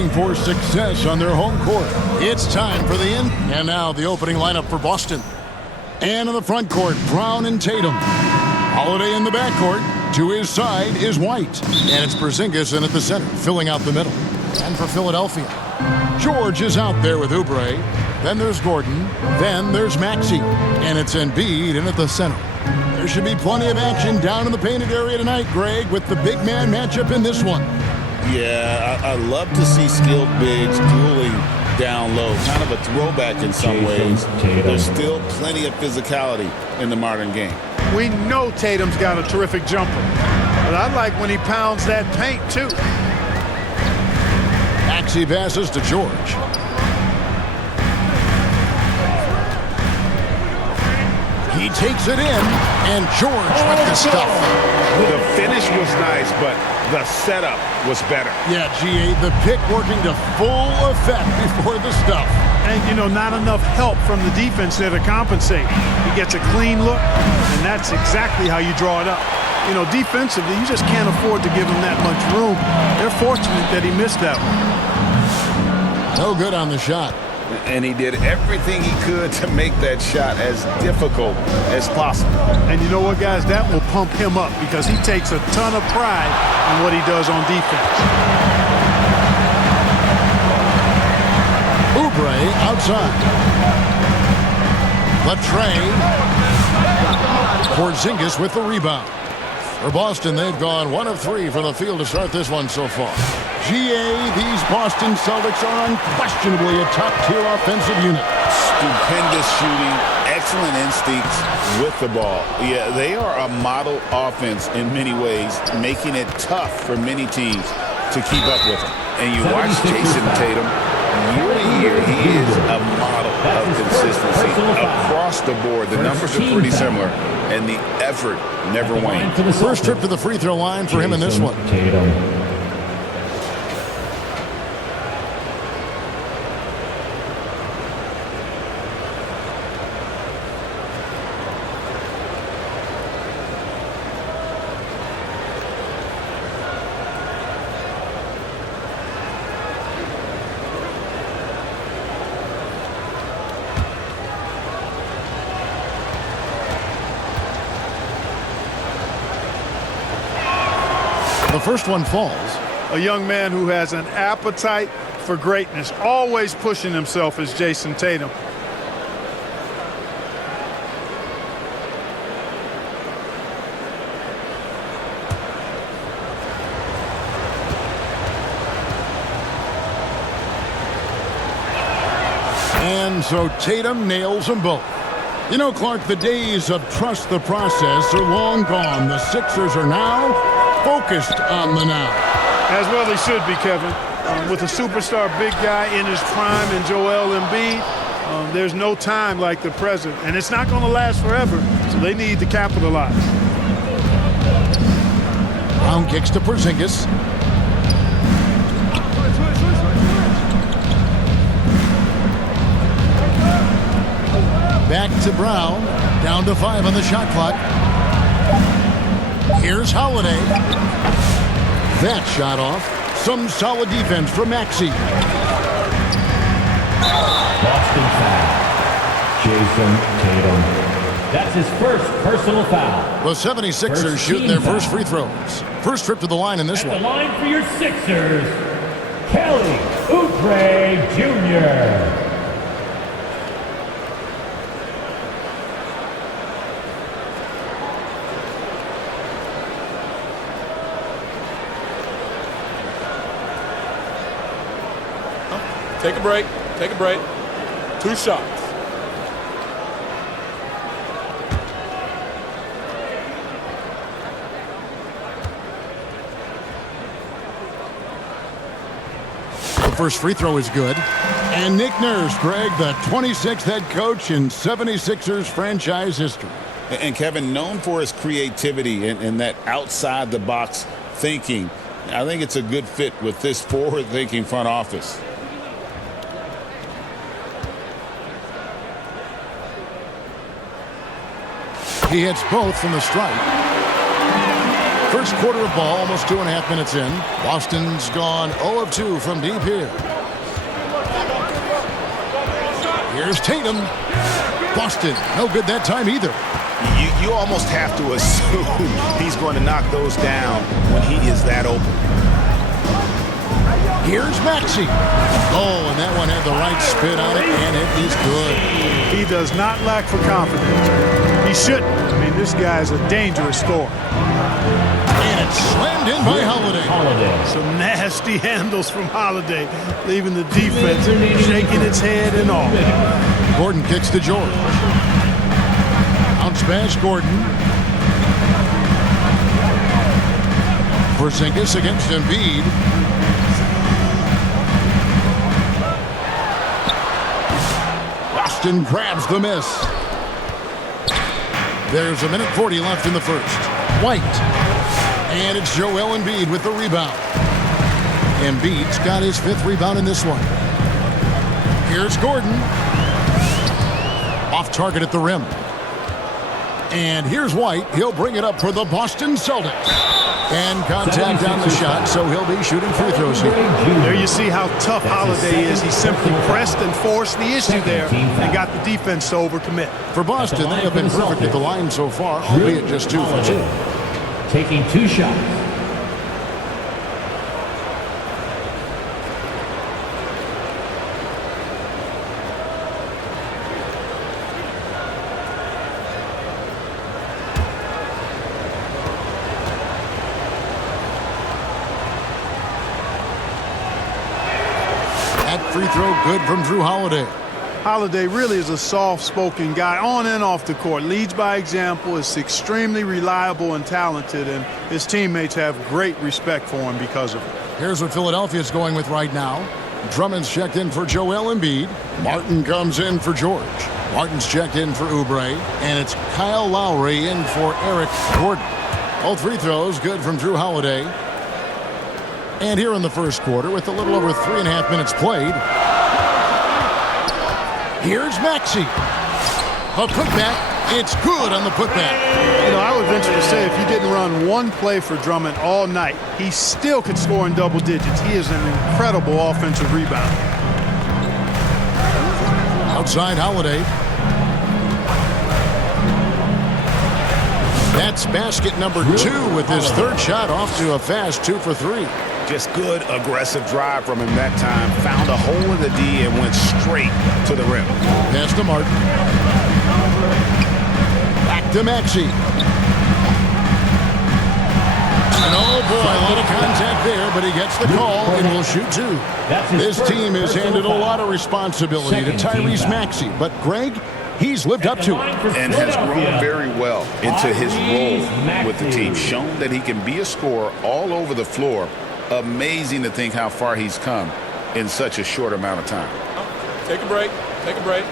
looking for success on their home court. It's time for the end. And now the opening lineup for Boston. And in the front court, Brown and Tatum. Holiday in the backcourt. To his side is White. And it's Porzingis in at the center, filling out the middle. And for Philadelphia, George is out there with Oubre. Then there's Gordon. Then there's Maxey. And it's Embiid in at the center. There should be plenty of action down in the painted area tonight, Greg, with the big man matchup in this one. Yeah, I love to see skilled bigs dueling down low. Kind of a throwback in some ways. There's still plenty of physicality in the modern game. We know Tatum's got a terrific jumper, but I like when he pounds that paint, too. Maxey passes to George. He takes it in, and George with the stuff. The finish was nice, but the setup was better. Yeah, G.A., the pick working to full effect before the stuff. And, you know, not enough help from the defense there to compensate. He gets a clean look, and that's exactly how you draw it up. You know, defensively, you just can't afford to give him that much room. They're fortunate that he missed that one. No good on the shot. And he did everything he could to make that shot as difficult as possible. And you know what, guys? That will pump him up because he takes a ton of pride in what he does on defense. Oubre outside. Latrey. Porzingis with the rebound. For Boston, they've gone 1 of 3 from the field to start this one so far. GA, these Boston Celtics are unquestionably a top-tier offensive unit. Stupendous shooting, excellent instincts with the ball. Yeah, they are a model offense in many ways, making it tough for many teams to keep up with them. And you watch Jason Tatum, year to year, he is a model of consistency across the board. The numbers are pretty similar, and the effort never wanes. First trip to the free throw line for him in this one. The first one falls. A young man who has an appetite for greatness, always pushing himself, is Jason Tatum. And so Tatum nails them both. You know, Clark, the days of trust the process are long gone. The Sixers are now focused on the now. As well they should be, Kevin. With a superstar big guy in his prime in Joel Embiid, there's no time like the present. And it's not going to last forever, so they need to capitalize. Brown kicks to Porzingis. Back to Brown. Down to 5 on the shot clock. Here's Holiday. That shot off. Some solid defense from Maxey. Boston foul. Jason Tatum. That's his first personal foul. The 76ers shooting their first free throws. First trip to the line in this one. The line for your Sixers, Kelly Oubre Jr. Take a break. Take a break. 2 shots. The first free throw is good. And Nick Nurse, Greg, the 26th head coach in 76ers franchise history. And Kevin, known for his creativity and that outside-the-box thinking, I think it's a good fit with this forward-thinking front office. He hits both from the stripe. First quarter of ball, almost 2.5 minutes in. Boston's gone 0 of 2 from deep here. Here's Tatum. Boston, no good that time either. You almost have to assume he's going to knock those down when he is that open. Here's Maxey. Oh, and that one had the right spin on it, and it is good. He does not lack for confidence. He shouldn't. I mean, this guy's a dangerous scorer. And it's slammed in by Holiday. Some nasty handles from Holiday, leaving the defense shaking its head and all. Gordon kicks to George. Bounce pass, Gordon. Porzingis against Embiid. Boston grabs the miss. There's 1:40 left in the first. White. And it's Joel Embiid with the rebound. Embiid's got his 5th rebound in this one. Here's Gordon. Off target at the rim. And here's White. He'll bring it up for the Boston Celtics. And contact on the shot, so he'll be shooting free throws here. There you see how tough Holiday is. He simply pressed and forced the issue there and got the defense to overcommit. For Boston, they have been perfect at the line so far, albeit just 2 for 2. Taking 2 shots. That free throw good from Drew Holiday. Holiday really is a soft-spoken guy on and off the court. Leads by example, is extremely reliable and talented, and his teammates have great respect for him because of it. Here's what Philadelphia's going with right now. Drummond's checked in for Joel Embiid. Martin comes in for George. Martin's checked in for Oubre. And it's Kyle Lowry in for Eric Gordon. Both free throws good from Drew Holiday. And here in the first quarter, with a little over 3.5 minutes played, here's Maxey. A putback. It's good on the putback. You know, I would venture to say if you didn't run one play for Drummond all night, he still could score in double digits. He is an incredible offensive rebounder. Outside Holiday. That's basket number 2 with his 3rd shot off to a fast 2 for 3. Just good aggressive drive from him that time. Found a hole in the D and went straight to the rim. Pass to Martin. Back to Maxey. And oh boy, a lot of contact there, but he gets the call and will shoot 2. This team has handed a lot of responsibility to Tyrese Maxey, but Greg, he's lived up to it. And has grown very well into his role with the team. Shown that he can be a scorer all over the floor. Amazing to think how far he's come in such a short amount of time. Take a break. Take a break.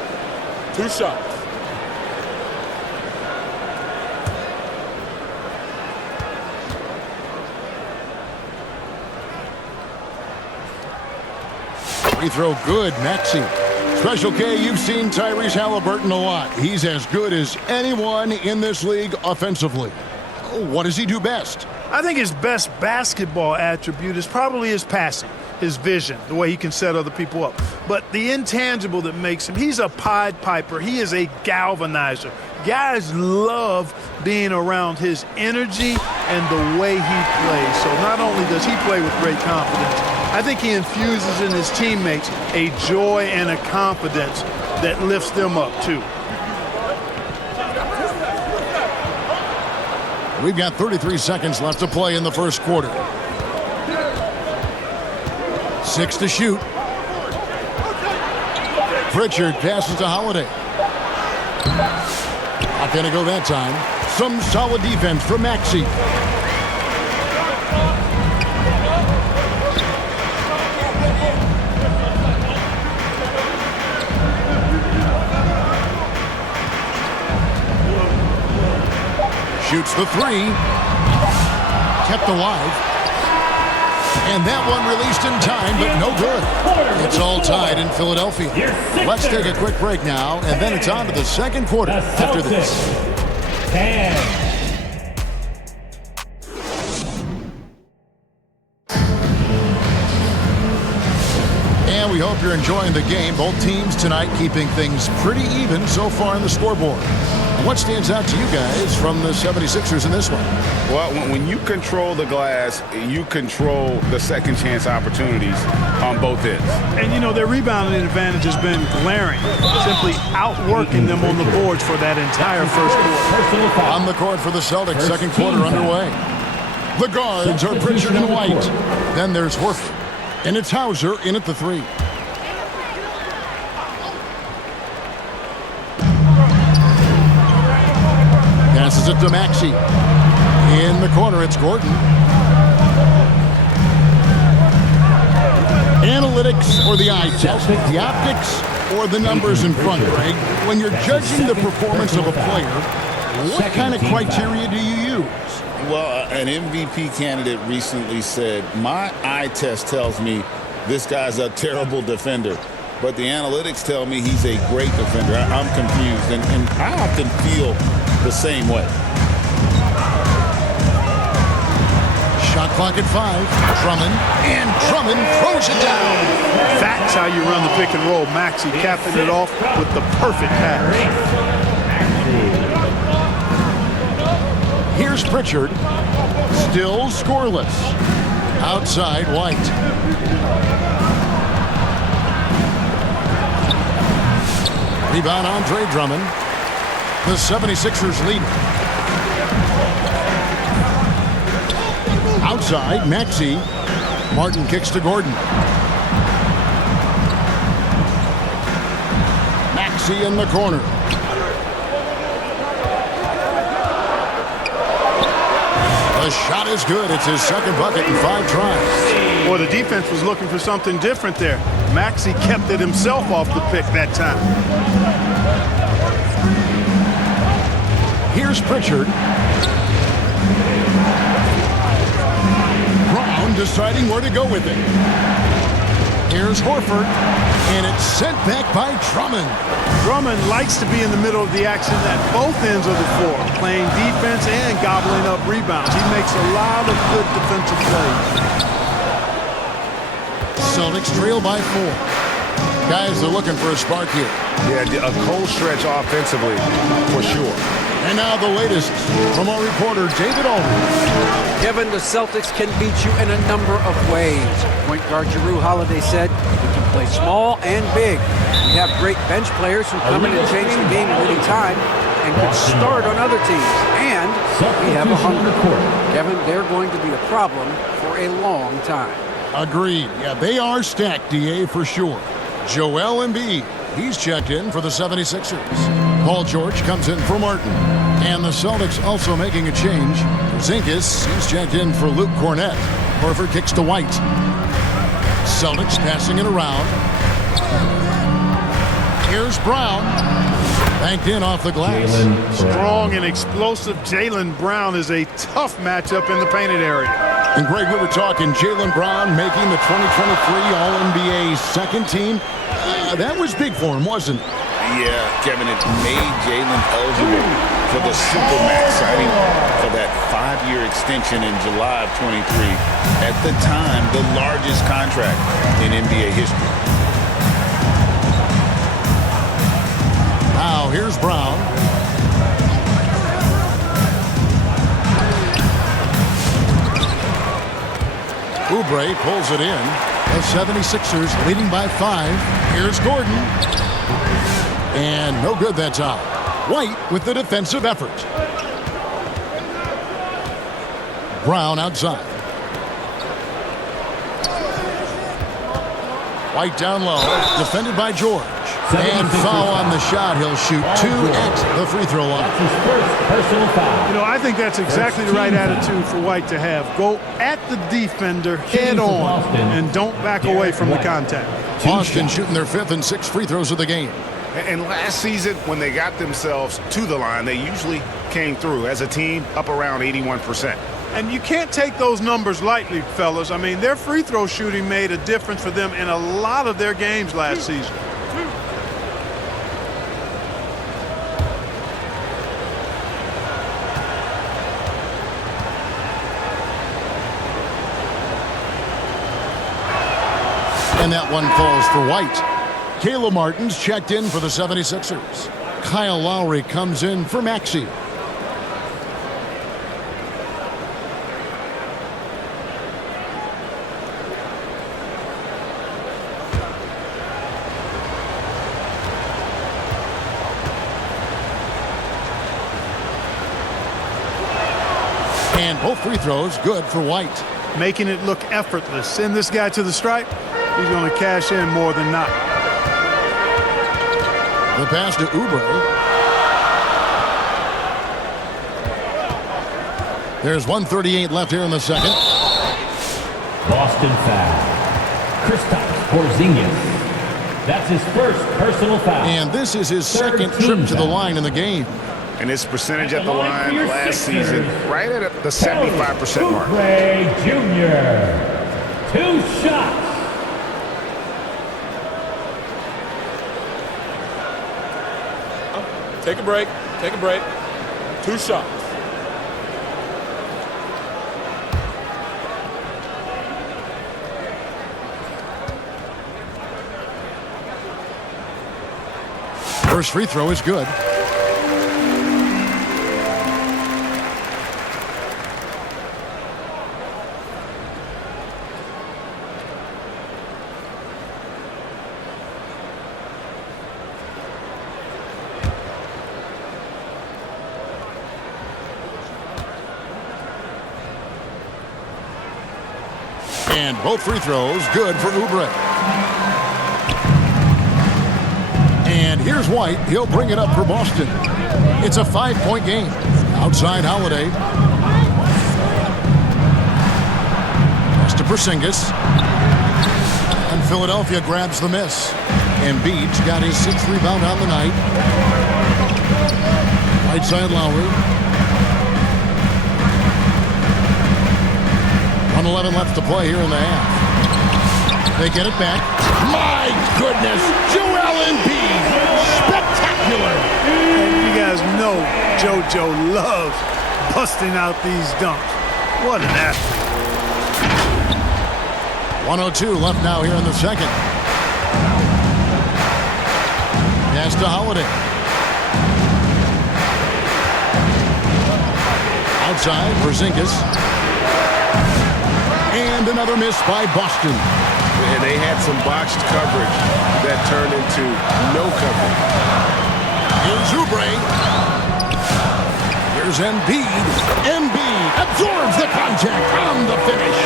2 shots. Free throw good, Maxey. Special K, you've seen Tyrese Halliburton a lot. He's as good as anyone in this league offensively. What does he do best? I think his best basketball attribute is probably his passing, his vision, the way he can set other people up. But the intangible that makes him, he's a Pied Piper. He is a galvanizer. Guys love being around his energy and the way he plays. So not only does he play with great confidence, I think he infuses in his teammates a joy and a confidence that lifts them up too. We've got 33 seconds left to play in the first quarter. 6 to shoot. Pritchard passes to Holiday. Not going to go that time. Some solid defense from Maxey. Shoots the 3. Kept alive. And that one released in time, but no good. It's all tied in Philadelphia. Let's take a quick break now, and then it's on to the second quarter after this. 10. And we hope you're enjoying the game. Both teams tonight keeping things pretty even so far on the scoreboard. What stands out to you guys from the 76ers in this one? Well, when you control the glass, you control the second chance opportunities on both ends. And, you know, their rebounding advantage has been glaring, simply outworking them on the boards for that entire first quarter. On the court for the Celtics, second quarter underway. The guards are Pritchard and White. Then there's Horford. And it's Hauser in at the 3. Passes it to Maxey. In the corner, it's Gordon. Analytics or the eye test, the optics or the numbers in front, Greg. When you're judging the performance of a player, what kind of criteria do you use? Well, an MVP candidate recently said, my eye test tells me this guy's a terrible defender, but the analytics tell me he's a great defender. I'm confused, and I often feel the same way. Shot clock at 5. Drummond, and Drummond throws it down. That's how you run the pick and roll. Maxey capping it off with the perfect pass. Here's Pritchard, still scoreless. Outside, White. Rebound, Andre Drummond. The 76ers lead. Outside, Maxey. Martin kicks to Gordon. Maxey in the corner. The shot is good. It's his second bucket in 5 tries. Boy, the defense was looking for something different there. Maxey kept it himself off the pick that time. Here's Pritchard. Brown deciding where to go with it. Here's Horford, and it's sent back by Drummond. Drummond likes to be in the middle of the action at both ends of the floor, playing defense and gobbling up rebounds. He makes a lot of good defensive plays. Celtics trail by 4. Guys, they're looking for a spark here. Yeah, a cold stretch offensively, for sure. And now the latest from our reporter, David Aldridge. Kevin, the Celtics can beat you in a number of ways. Point guard Jrue Holiday said, we can play small and big. We have great bench players who come in and change the game at any time and could start on other teams. And we have a hunger. Kevin, they're going to be a problem for a long time. Agreed. Yeah, they are stacked, DA, for sure. Joel Embiid, he's checked in for the 76ers. Paul George comes in for Martin. And the Celtics also making a change. Zinkis, he's checked in for Luke Cornett. Horford kicks to White. Celtics passing it around. Here's Brown. Banked in off the glass. Strong and explosive Jaylen Brown is a tough matchup in the painted area. And Greg, we were talking Jaylen Brown making the 2023 All-NBA second team. That was big for him, wasn't it? Yeah, Kevin, it made Jaylen eligible for the Supermax signing for that 5-year extension in July of 23. At the time, the largest contract in NBA history. Now, here's Brown. Oubre pulls it in. The 76ers leading by 5. Here's Gordon. And no good that time. White with the defensive effort. Brown outside. White down low. Defended by George. And foul on the shot. He'll shoot 2 at the free throw line. That's his first personal foul. You know, I think that's exactly the right attitude for White to have. Go at the defender head on and don't back away from the contact. Boston shooting their 5th and 6th free throws of the game. And last season, when they got themselves to the line, they usually came through as a team up around 81%. And you can't take those numbers lightly, fellas. I mean, their free throw shooting made a difference for them in a lot of their games last season. And that one falls for White. Caleb Martin's checked in for the 76ers. Kyle Lowry comes in for Maxey. And both free throws good for White. Making it look effortless. Send this guy to the stripe. He's going to cash in more than not. The pass to Oubre. There's 1:38 left here in the second. Boston foul. Kristaps Porzingis. That's his first personal foul. And this is his second trip to the line in the game. And his percentage at the line last season, right at the 75% mark. Outre Jr. 2 shots. Take a break. Take a break. 2 shots. First free throw is good. And both free throws good for Oubre. And here's White. He'll bring it up for Boston. It's a 5-point game. Outside Holiday. Pass to Porzingis. And Philadelphia grabs the miss. Embiid's got his 6th rebound on the night. Right side Lowry. 1:11 left to play here in the half. They get it back. My goodness, Joel Embiid, spectacular. And you guys know JoJo loves busting out these dunks. What an athlete. 1:02 left now here in the second. Pass to Holiday. Outside, Porzingis. And another miss by Boston. And they had some botched coverage that turned into no coverage. Here's Oubre. Here's Embiid. Embiid absorbs the contact on the finish.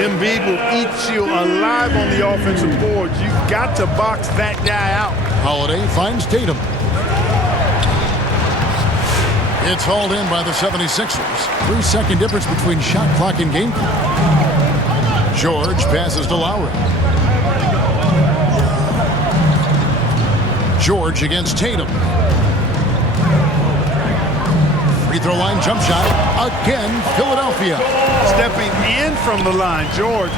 Embiid will eat you alive on the offensive boards. You've got to box that guy out. Holiday finds Tatum. It's hauled in by the 76ers. 3-second difference between shot clock and game clock. George passes to Lowry. George against Tatum. Free throw line jump shot. Again, Philadelphia. Stepping in from the line, George.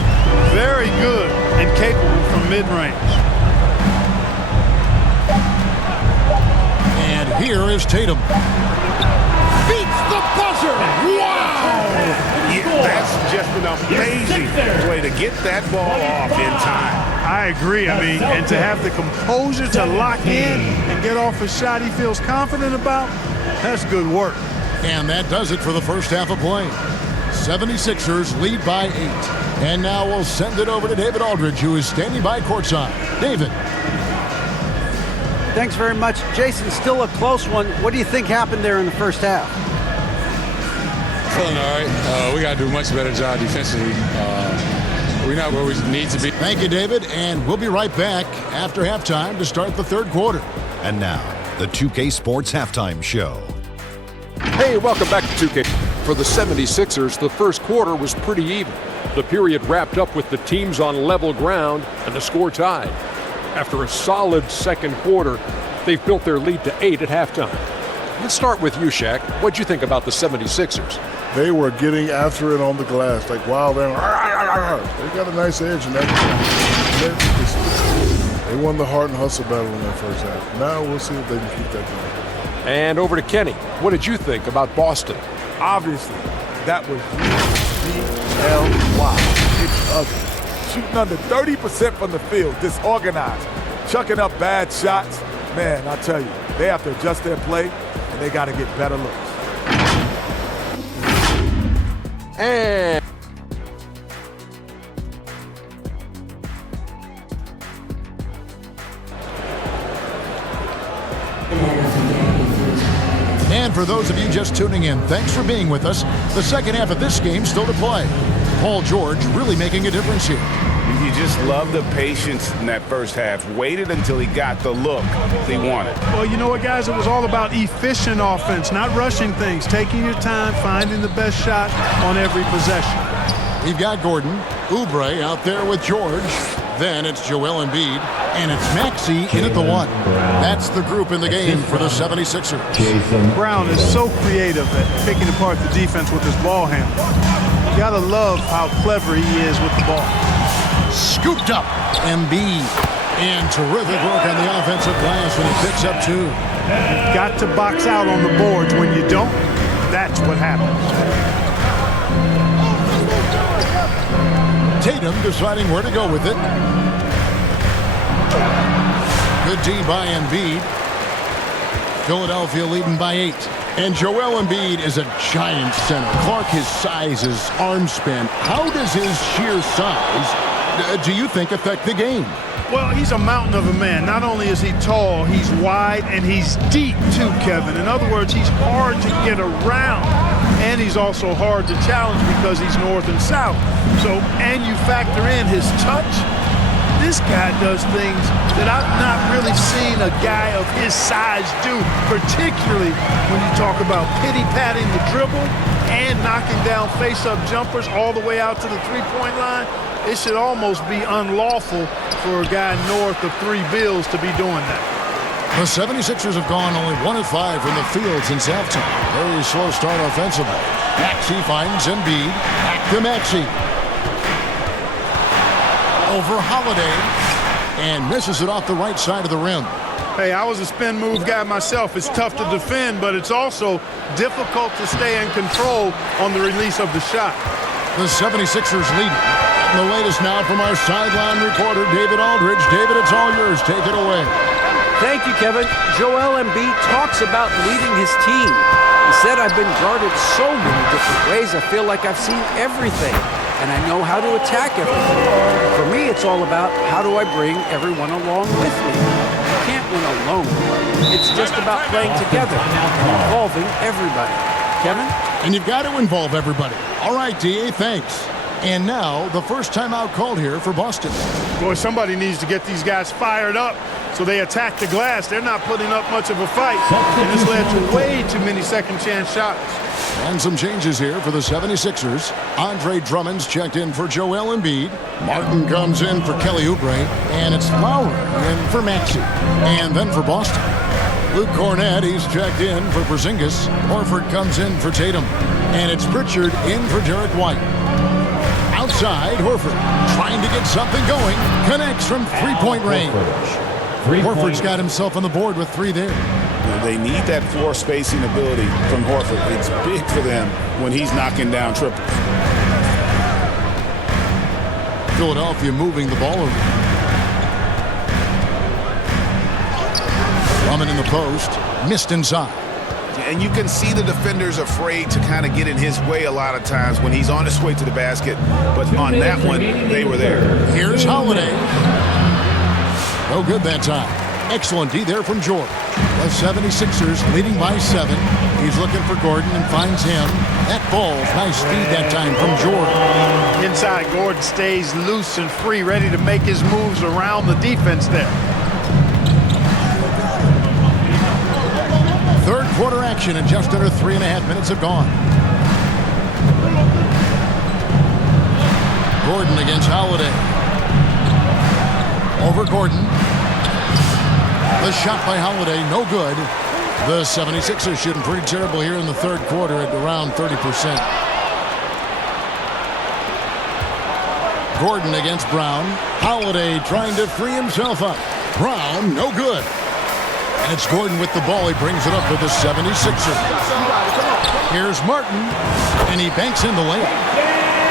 Very good and capable from mid-range. And here is Tatum. Beats the buzzer. Wow! Yeah, that's just an amazing way to get that ball off in time. I agree. I mean, and to have the composure to lock in and get off a shot he feels confident about, that's good work. And that does it for the first half of play. 76ers lead by 8. And now we'll send it over to David Aldridge, who is standing by courtside. David. Thanks very much. Jason, still a close one. What do you think happened there in the first half? Feeling all right. We got to do a much better job defensively. We're not where we need to be. Thank you, David. And we'll be right back after halftime to start the third quarter. And now, the 2K Sports Halftime Show. Hey, welcome back to 2K. For the 76ers, the first quarter was pretty even. The period wrapped up with the teams on level ground and the score tied. After a solid second quarter, they've built their lead to 8 at halftime. Let's start with you, Shaq. What'd you think about the 76ers? They were getting after it on the glass. Like, wow, they got a nice edge in that. They won the heart and hustle battle in that first half. Now we'll see if they can keep that going. And over to Kenny. What did you think about Boston? Obviously, that was U-B-L-Y. It's ugly. shooting under 30% from the field, disorganized, chucking up bad shots. Man, I tell you, they have to adjust their play, and they got to get better looks. And And for those of you just tuning in, thanks for being with us. The second half of this game still to play. Paul George really making a difference here. You just love the patience in that first half. Waited until he got the look he wanted. Well, you know what, guys? It was all about efficient offense, not rushing things, taking your time, finding the best shot on every possession. We've got Gordon, Oubre out there with George. Then it's Joel Embiid, and it's Maxey in at the 1. That's the group in the game for the 76ers. Brown is so creative at picking apart the defense with his ball handle. You gotta love how clever he is with the ball. Scooped up, Embiid. And terrific work on the offensive glass, and he picks up 2. You've got to box out on the boards. When you don't, that's what happens. Tatum deciding where to go with it. Good D by Embiid. Philadelphia leading by 8. And Joel Embiid is a giant center. Clark, his size, his arm span. How does his sheer size, do you think, affect the game? Well, he's a mountain of a man. Not only is he tall, he's wide, and he's deep too, Kevin. In other words, he's hard to get around. And he's also hard to challenge because he's north and south. So, and you factor in his touch, this guy does things that I've not really seen a guy of his size do, particularly when you talk about pity-patting the dribble and knocking down face-up jumpers all the way out to the three-point line. It should almost be unlawful for a guy north of 3 bills to be doing that. The 76ers have gone only 1 of 5 from the field since halftime. Very slow start offensively. Maxey finds Embiid. Back to Maxey. Over Holiday. And misses it off the right side of the rim. Hey, I was a spin move guy myself. It's tough to defend, but it's also difficult to stay in control on the release of the shot. The 76ers lead. The latest now from our sideline reporter, David Aldridge. David, it's all yours. Take it away. Thank you, Kevin. Joel Embiid talks about leading his team. He said, I've been guarded so many different ways. I feel like I've seen everything, and I know how to attack everything. For me, it's all about how do I bring everyone along with me. You can't win alone. It's just about playing together and involving everybody. Kevin? And you've got to involve everybody. All right, D.A., thanks. And now, the first timeout called here for Boston. Boy, somebody needs to get these guys fired up so they attack the glass. They're not putting up much of a fight. And this led to way too many second-chance shots. And some changes here for the 76ers. Andre Drummond's checked in for Joel Embiid. Martin comes in for Kelly Oubre. And it's Lowry in for Maxey. And then for Boston, Luke Cornett, he's checked in for Porzingis. Horford comes in for Tatum. And it's Pritchard in for Derek White. Outside, Horford trying to get something going. Connects from three-point range. Horford's got himself on the board with 3 there. They need that floor spacing ability from Horford. It's big for them when he's knocking down triples. Philadelphia moving the ball over. Drummond in the post. Missed inside. And you can see the defenders afraid to kind of get in his way a lot of times when he's on his way to the basket. But on that one, they were there. Here's Holiday. No good that time. Excellent D there from Jordan. The 76ers leading by 7. He's looking for Gordon and finds him. That ball's nice speed that time from Jordan. Inside, Gordon stays loose and free, ready to make his moves around the defense there. Third quarter action, and just under 3.5 minutes have gone. Gordon against Holiday. Over Gordon. The shot by Holiday, no good. The 76ers shooting pretty terrible here in the third quarter at around 30%. Gordon against Brown. Holiday trying to free himself up. Brown, no good. And it's Gordon with the ball. He brings it up for the 76ers. Here's Martin, and he banks in the layup.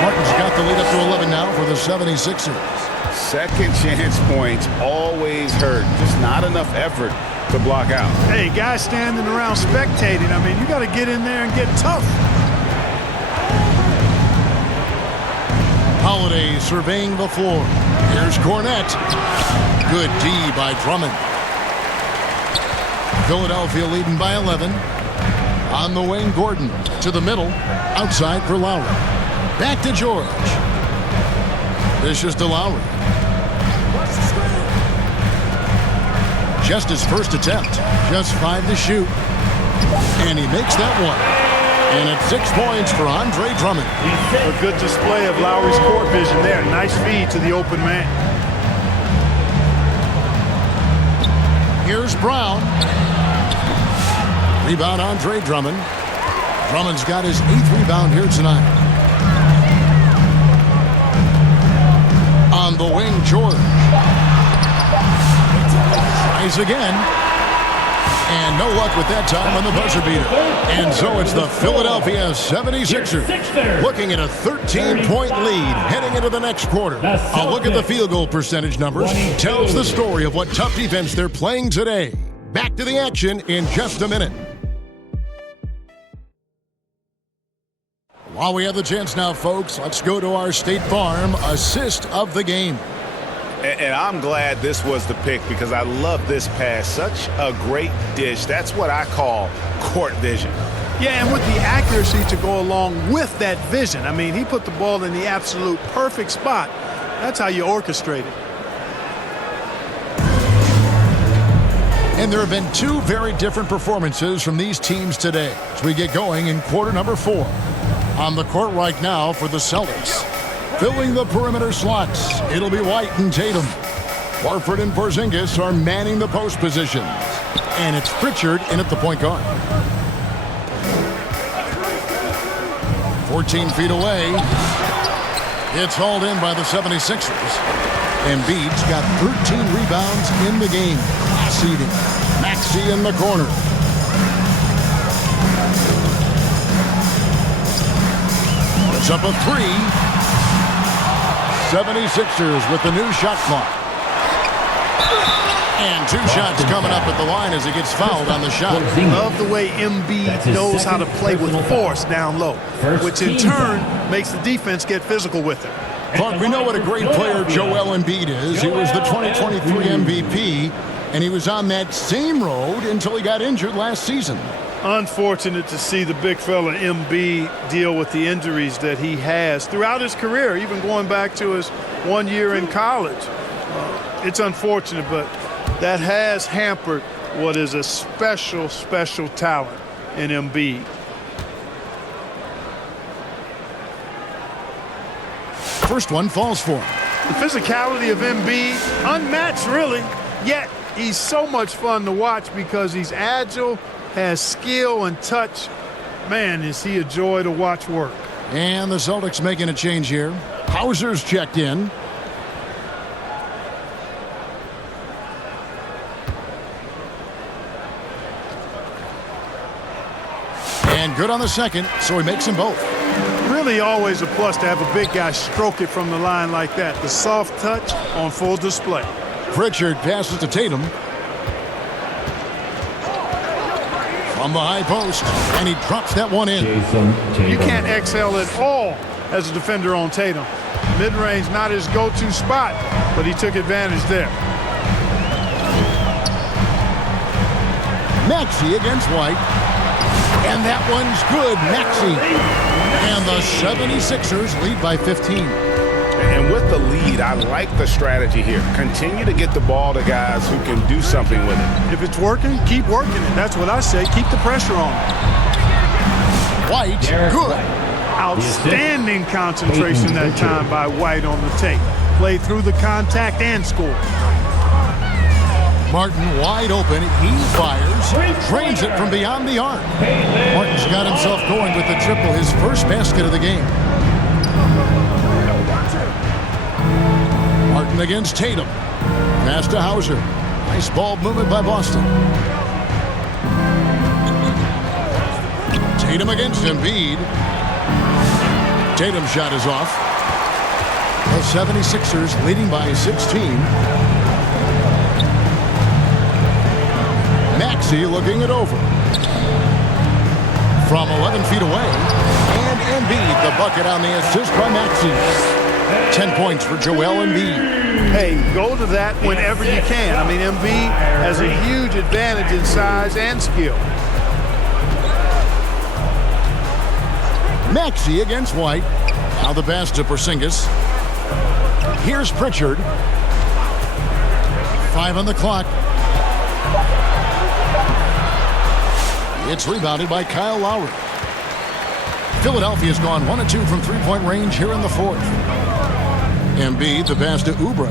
Martin's got the lead up to 11 now for the 76ers. Second chance points always hurt. Just not enough effort to block out. Hey, guys standing around spectating. I mean, you got to get in there and get tough. Holiday surveying the floor. Here's Cornette. Good D by Drummond. Philadelphia leading by 11. On the wing, Gordon to the middle. Outside for Lowry. Back to George. This is to Lowry. Just his first attempt. Just 5 to shoot. And he makes that one. And it's 6 points for Andre Drummond. A good display of Lowry's court vision there. Nice feed to the open man. Here's Brown. Rebound, Andre Drummond. Drummond's got his 8th rebound here tonight. On the wing, George. Tries again. And no luck with that time on the buzzer beater. And so it's the Philadelphia 76ers looking at a 13-point lead heading into the next quarter. A look at the field goal percentage numbers tells the story of what tough defense they're playing today. Back to the action in just a minute. While we have the chance now, folks, let's go to our State Farm assist of the game. And I'm glad this was the pick because I love this pass. Such a great dish. That's what I call court vision. Yeah, and with the accuracy to go along with that vision. I mean, he put the ball in the absolute perfect spot. That's how you orchestrate it. And there have been 2 very different performances from these teams today as we get going in quarter number 4. On the court right now for the Celtics. Filling the perimeter slots, it'll be White and Tatum. Horford and Porzingis are manning the post positions. And it's Pritchard in at the point guard. 14 feet away. It's hauled in by the 76ers. Embiid's got 13 rebounds in the game. Class eating. Maxey in the corner. It's up a 3. 76ers with the new shot clock. And 2 shots coming up at the line as he gets fouled on the shot. Love the way Embiid knows how to play with force down low, which in turn makes the defense get physical with him. Clark, we know what a great player Joel Embiid is. He was the 2023 MVP, and he was on that same road until he got injured last season. Unfortunate to see the big fella Embiid deal with the injuries that he has throughout his career, even going back to his 1 year in college. It's unfortunate, but that has hampered what is a special, special talent in Embiid. First one falls for him. The physicality of Embiid, unmatched really, yet he's so much fun to watch because he's agile, has skill and touch. Man, is he a joy to watch work. And the Celtics making a change here. Hauser's checked in. And good on the second, so he makes them both. Really always a plus to have a big guy stroke it from the line like that. The soft touch on full display. Pritchard passes to Tatum. From the high post, and he drops that one in. You can't exhale at all as a defender on Tatum. Mid-range not his go-to spot, but he took advantage there. Maxey against White. And that one's good, Maxey. And the 76ers lead by 15. And with the lead, I like the strategy here. Continue to get the ball to guys who can do something with it. If it's working, keep working it. That's what I say. Keep the pressure on. White, good. Outstanding concentration that time by White on the tape. Played through the contact and scored. Martin wide open. He fires. Drains it from beyond the arc. Martin's got himself going with the triple, his first basket of the game. Martin against Tatum. Pass to Hauser. Nice ball movement by Boston. Tatum against Embiid. Tatum's shot is off. The 76ers leading by 16. Maxey looking it over. From 11 feet away. And Embiid, the bucket on the assist by Maxey. 10 points for Joel Embiid. Hey, go to that whenever you can. I mean, Embiid has a huge advantage in size and skill. Maxey against White. Now the pass to Porzingis. Here's Pritchard. 5 on the clock. It's rebounded by Kyle Lowry. Philadelphia's gone 1 of 2 from three-point range here in the fourth. Embiid, the pass to Oubre.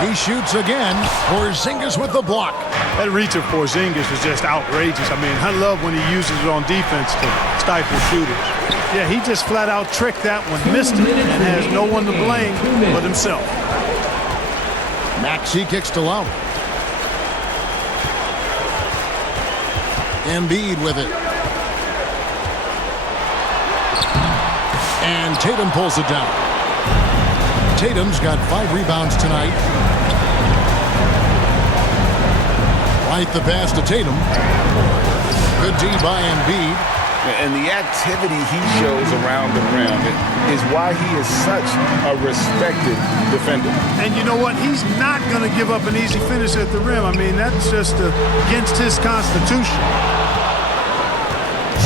He shoots again. Porzingis with the block. That reach of Porzingis is just outrageous. I mean, I love when he uses it on defense to stifle shooters. Yeah, he just flat out tricked that one, missed it, and has no one to blame but himself. Maxey kicks to Lowry. Embiid with it. And Tatum pulls it down. Tatum's got 5 rebounds tonight. White the pass to Tatum. Good D by Embiid. And the activity he shows around the rim is why he is such a respected defender. And you know what? He's not going to give up an easy finish at the rim. I mean, that's just against his constitution.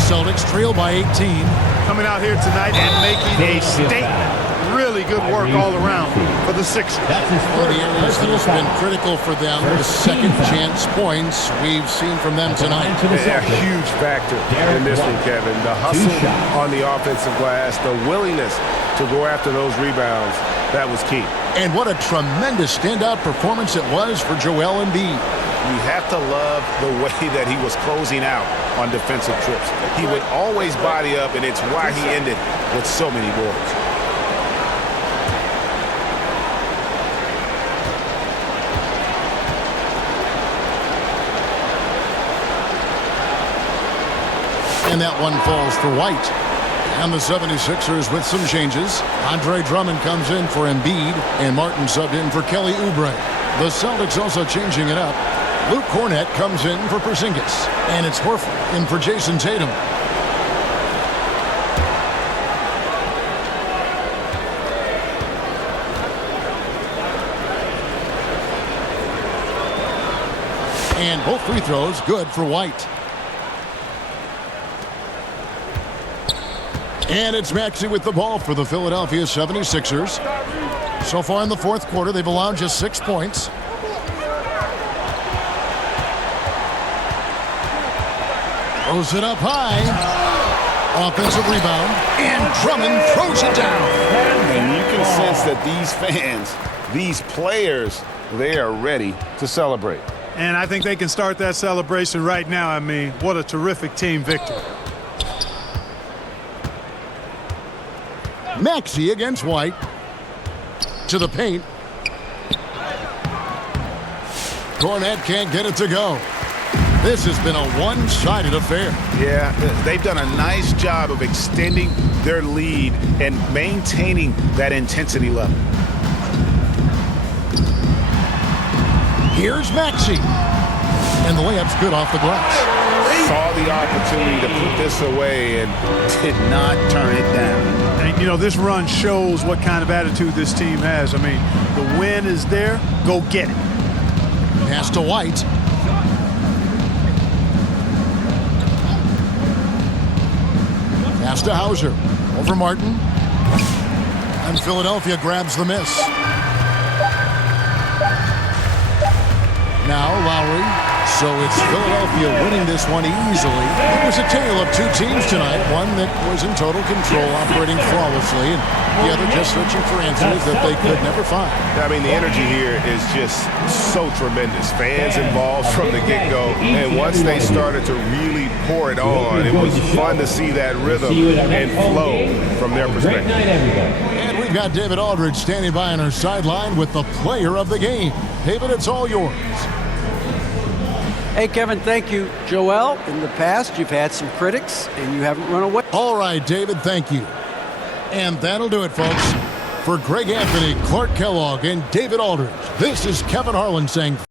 Celtics trail by 18. Coming out here tonight and making a statement. Really good work all around for the Sixers. One of the areas that has been critical for them, the second chance points we've seen from them tonight. A huge factor in this one, Kevin. The hustle on the offensive glass, the willingness to go after those rebounds, that was key. And what a tremendous standout performance it was for Joel Embiid. You have to love the way that he was closing out on defensive trips. He would always body up, and it's why he ended with so many boards. And that one falls for White. And the 76ers with some changes. Andre Drummond comes in for Embiid, and Martin subbed in for Kelly Oubre. The Celtics also changing it up. Luke Cornett comes in for Porzingis, and it's Horford in for Jason Tatum. And both free throws good for White. And it's Maxey with the ball for the Philadelphia 76ers. So far in the fourth quarter, they've allowed just 6 points. Throws it up high. Offensive rebound. And Drummond throws it down. And you can sense that these fans, these players, they are ready to celebrate. And I think they can start that celebration right now. I mean, what a terrific team victory. Maxey against White. To the paint. Cornett can't get it to go. This has been a one-sided affair. Yeah, they've done a nice job of extending their lead and maintaining that intensity level. Here's Maxey. And the layup's good off the glass. Saw the opportunity to put this away and did not turn it down. And, you know, this run shows what kind of attitude this team has. I mean, the win is there. Go get it. Pass to White. Pass to Hauser. Over Martin. And Philadelphia grabs the miss. Now Lowry. So it's Philadelphia winning this one easily. It was a tale of two teams tonight. One that was in total control, operating flawlessly, and the other just searching for answers that they could never find. I mean, the energy here is just so tremendous. Fans involved from the get-go. And once they started to really pour it on, it was fun to see that rhythm and flow from their perspective. And we've got David Aldridge standing by on our sideline with the player of the game. David, it's all yours. Hey, Kevin, thank you. Joel, in the past, you've had some critics, and you haven't run away. All right, David, thank you. And that'll do it, folks. For Greg Anthony, Clark Kellogg, and David Aldridge, this is Kevin Harlan saying...